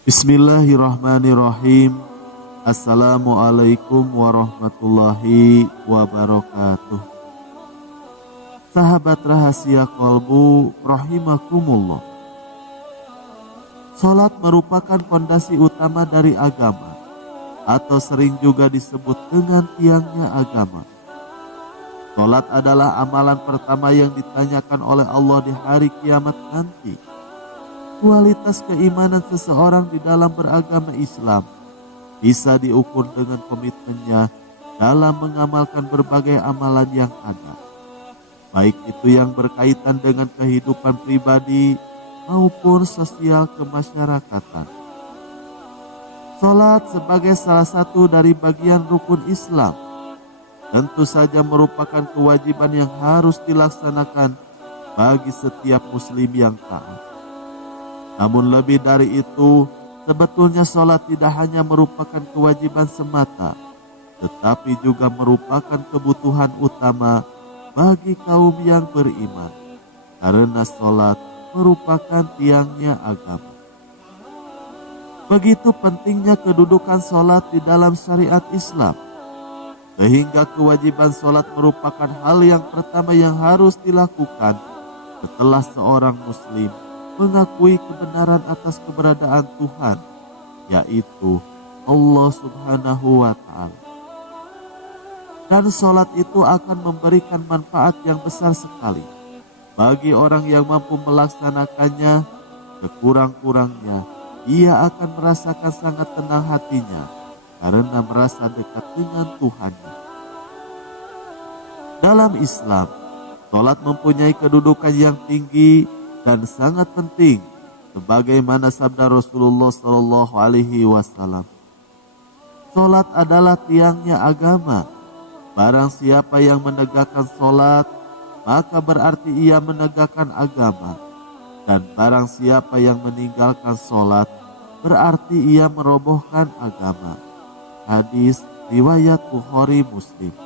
Bismillahirrahmanirrahim. Assalamualaikum warahmatullahi wabarakatuh. Sahabat rahasia kolbu rahimakumullah. Salat merupakan fondasi utama dari agama, atau sering juga disebut dengan tiangnya agama. Salat adalah amalan pertama yang ditanyakan oleh Allah di hari kiamat nanti. Kualitas keimanan seseorang di dalam beragama Islam bisa diukur dengan komitmennya dalam mengamalkan berbagai amalan yang ada, baik itu yang berkaitan dengan kehidupan pribadi maupun sosial kemasyarakatan. Salat sebagai salah satu dari bagian rukun Islam tentu saja merupakan kewajiban yang harus dilaksanakan bagi setiap muslim yang taat. Namun lebih dari itu, sebetulnya salat tidak hanya merupakan kewajiban semata, tetapi juga merupakan kebutuhan utama bagi kaum yang beriman, karena salat merupakan tiangnya agama. Begitu pentingnya kedudukan salat di dalam syariat Islam, sehingga kewajiban salat merupakan hal yang pertama yang harus dilakukan setelah seorang muslim mengakui kebenaran atas keberadaan Tuhan, yaitu Allah Subhanahu wa Ta'ala. Dan salat itu akan memberikan manfaat yang besar sekali bagi orang yang mampu melaksanakannya. Sekurang-kurangnya ia akan merasakan sangat tenang hatinya karena merasa dekat dengan Tuhannya. Dalam Islam, salat mempunyai kedudukan yang tinggi dan sangat penting, sebagaimana sabda Rasulullah Shallallahu Alaihi Wasallam. Salat adalah tiangnya agama. Barang siapa yang menegakkan salat, maka berarti ia menegakkan agama. Dan barang siapa yang meninggalkan salat, berarti ia merobohkan agama. Hadis riwayat Bukhari Muslim.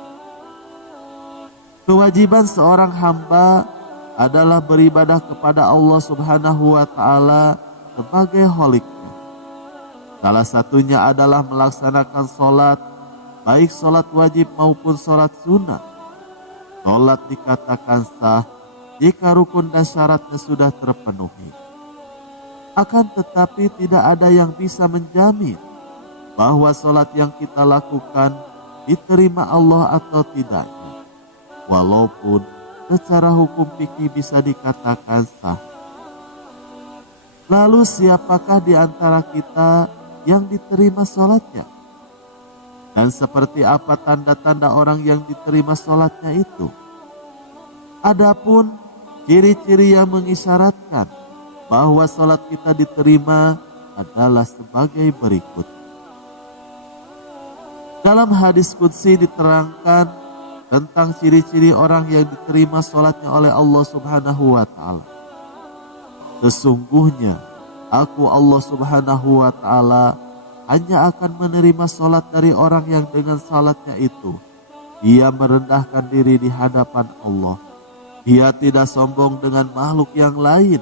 Kewajiban seorang hamba adalah beribadah kepada Allah Subhanahu wa Ta'ala sebagai kholiknya. Salah satunya adalah melaksanakan salat, baik salat wajib maupun salat sunnah. Salat dikatakan sah jika rukun dan syaratnya sudah terpenuhi. Akan tetapi tidak ada yang bisa menjamin bahwa salat yang kita lakukan diterima Allah atau tidaknya, walaupun secara hukum fikih bisa dikatakan sah. Lalu siapakah di antara kita yang diterima salatnya? Dan seperti apa tanda-tanda orang yang diterima salatnya itu? Adapun ciri-ciri yang mengisyaratkan bahwa salat kita diterima adalah sebagai berikut. Dalam hadis qudsi diterangkan tentang ciri-ciri orang yang diterima salatnya oleh Allah Subhanahu wa Ta'ala. Sesungguhnya aku Allah Subhanahu wa Ta'ala hanya akan menerima salat dari orang yang dengan salatnya itu dia merendahkan diri di hadapan Allah. Dia tidak sombong dengan makhluk yang lain.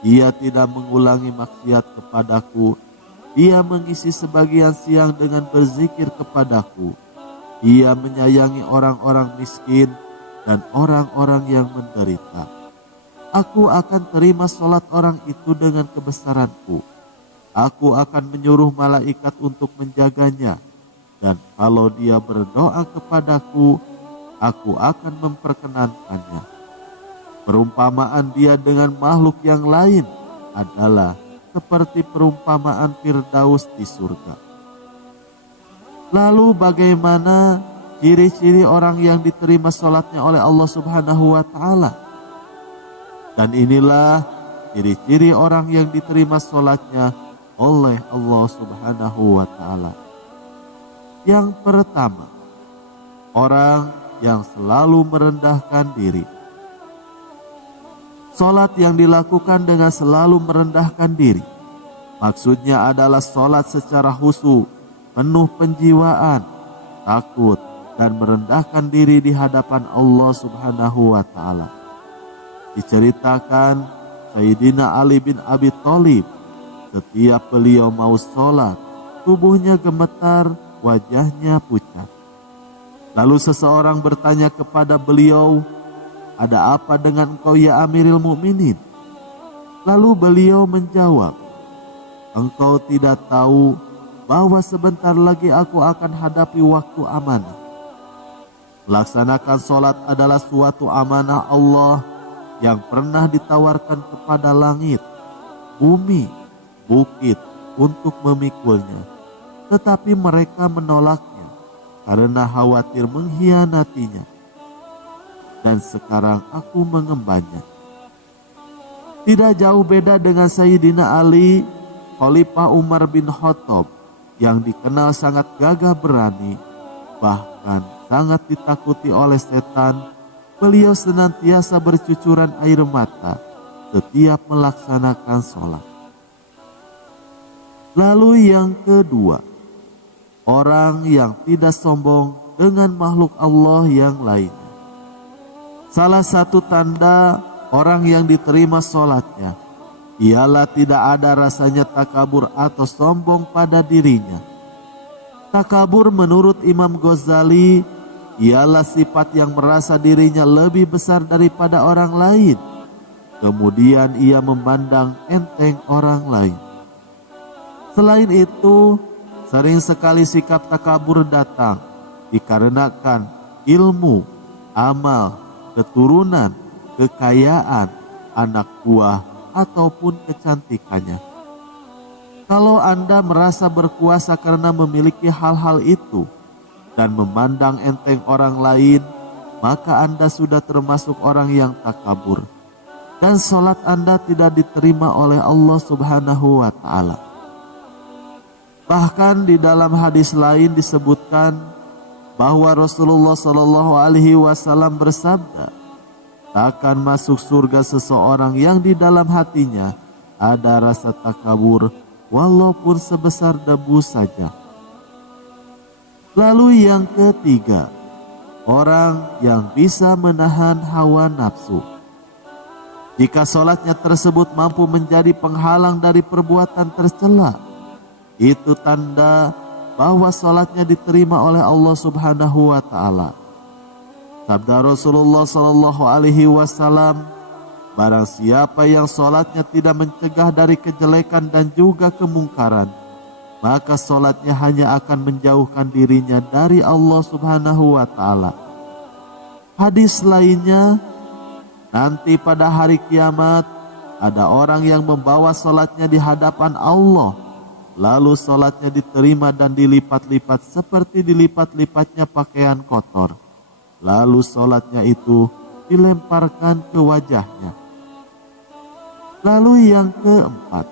Dia tidak mengulangi maksiat kepadaku. Dia mengisi sebagian siang dengan berzikir kepadaku. Dia menyayangi orang-orang miskin dan orang-orang yang menderita. Aku akan terima salat orang itu dengan kebesaranku. Aku akan menyuruh malaikat untuk menjaganya. Dan kalau dia berdoa kepadaku, aku akan memperkenankannya. Perumpamaan dia dengan makhluk yang lain adalah seperti perumpamaan Firdaus di surga. Lalu bagaimana ciri-ciri orang yang diterima salatnya oleh Allah Subhanahu wa Ta'ala? Dan inilah ciri-ciri orang yang diterima salatnya oleh Allah Subhanahu wa Ta'ala. Yang pertama, orang yang selalu merendahkan diri. Salat yang dilakukan dengan selalu merendahkan diri, maksudnya adalah salat secara khusyuk, penuh penjiwaan, takut, dan merendahkan diri di hadapan Allah Subhanahu wa Ta'ala. Diceritakan Sayyidina Ali bin Abi Thalib Setiap beliau mau sholat, tubuhnya gemetar, wajahnya pucat. Lalu seseorang bertanya kepada beliau, "Ada apa dengan engkau ya Amirul Mukminin?" Lalu beliau menjawab, "Engkau tidak tahu bahwa sebentar lagi aku akan hadapi waktu amanah. Melaksanakan sholat adalah suatu amanah Allah yang pernah ditawarkan kepada langit, bumi, bukit untuk memikulnya. Tetapi mereka menolaknya karena khawatir mengkhianatinya. Dan sekarang aku mengembannya." Tidak jauh beda dengan Sayyidina Ali, Khalifah Umar bin Khattab yang dikenal sangat gagah berani, bahkan sangat ditakuti oleh setan. Beliau senantiasa bercucuran air mata setiap melaksanakan sholat. Lalu yang kedua, orang yang tidak sombong dengan makhluk Allah yang lainnya. Salah satu tanda orang yang diterima sholatnya ialah tidak ada rasanya takabur atau sombong pada dirinya. Takabur menurut Imam Ghazali ialah sifat yang merasa dirinya lebih besar daripada orang lain. Kemudian ia memandang enteng orang lain. Selain itu, sering sekali sikap takabur datang dikarenakan ilmu, amal, keturunan, kekayaan, anak buah, ataupun kecantikannya. Kalau Anda merasa berkuasa karena memiliki hal-hal itu dan memandang enteng orang lain, maka Anda sudah termasuk orang yang takabur. Dan sholat Anda tidak diterima oleh Allah Subhanahu wa Ta'ala. Bahkan di dalam hadis lain disebutkan bahwa Rasulullah Shallallahu Alaihi Wasallam bersabda, "Takkan masuk surga seseorang yang di dalam hatinya ada rasa takabur walaupun sebesar debu saja." Lalu yang ketiga, orang yang bisa menahan hawa nafsu. Jika sholatnya tersebut mampu menjadi penghalang dari perbuatan tercela, itu tanda bahwa sholatnya diterima oleh Allah Subhanahu wa Ta'ala. Sabda Rasulullah Sallallahu Alaihi Wasallam, "Barang siapa yang sholatnya tidak mencegah dari kejelekan dan juga kemungkaran, maka sholatnya hanya akan menjauhkan dirinya dari Allah Subhanahu wa Ta'ala." Hadis lainnya, nanti pada hari kiamat ada orang yang membawa sholatnya di hadapan Allah, lalu sholatnya diterima dan dilipat-lipat seperti dilipat-lipatnya pakaian kotor. Lalu sholatnya itu dilemparkan ke wajahnya. Lalu yang keempat,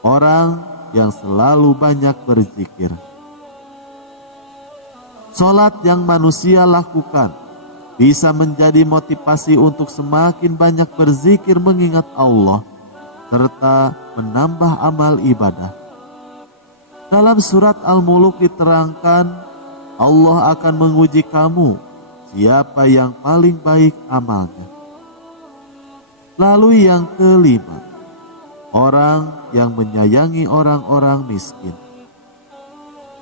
orang yang selalu banyak berzikir. Sholat yang manusia lakukan bisa menjadi motivasi untuk semakin banyak berzikir mengingat Allah, serta menambah amal ibadah. Dalam surat Al-Muluk diterangkan, Allah akan menguji kamu siapa yang paling baik amalnya. Lalu yang kelima, orang yang menyayangi orang-orang miskin.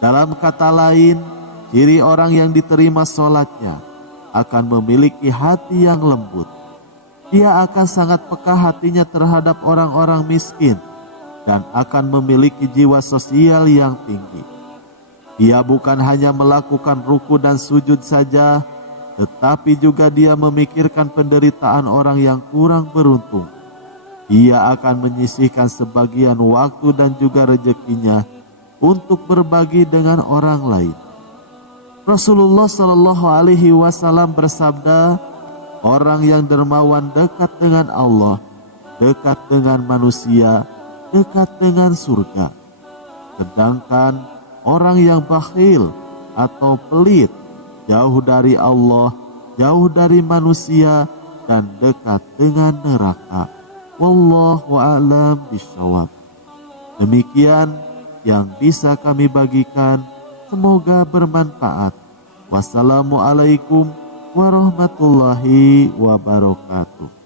Dalam kata lain, ciri orang yang diterima sholatnya akan memiliki hati yang lembut. Dia akan sangat peka hatinya terhadap orang-orang miskin dan akan memiliki jiwa sosial yang tinggi. Dia bukan hanya melakukan ruku dan sujud saja, tetapi juga dia memikirkan penderitaan orang yang kurang beruntung. Dia akan menyisihkan sebagian waktu dan juga rezekinya untuk berbagi dengan orang lain. Rasulullah Shallallahu Alaihi Wasallam bersabda, "Orang yang dermawan dekat dengan Allah, dekat dengan manusia, dekat dengan surga. Sedangkan orang yang bakhil atau pelit jauh dari Allah, jauh dari manusia, dan dekat dengan neraka." Wallahu a'lam bishawab. Demikian yang bisa kami bagikan, semoga bermanfaat. Wassalamualaikum warahmatullahi wabarakatuh.